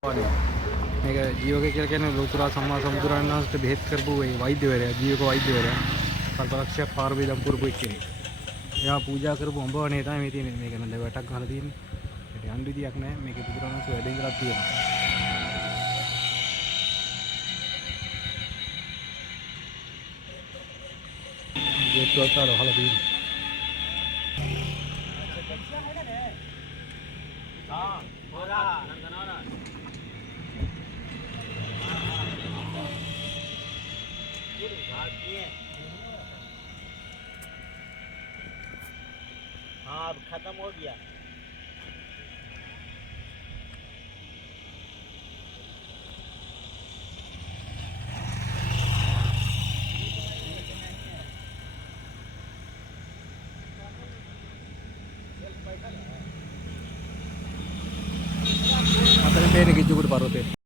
जीव के क्या लोचुरा सम्मा समुद्रान भेद कर वैद्य वैर जीव को वैद्य वैर कल्पलक्ष्य पार्विदंपुर बुक्के यहाँ पूजा कर अंब अनेता मेती मेक नंदे बैठक घर दिन अंडी दी अकने मेक पुत्रान से वेडिंग राती है गेट तो आता है हला दिन हां होरा नंदना हाँ अब खत्म हो गया अतने पेन की जुगड़ पारोते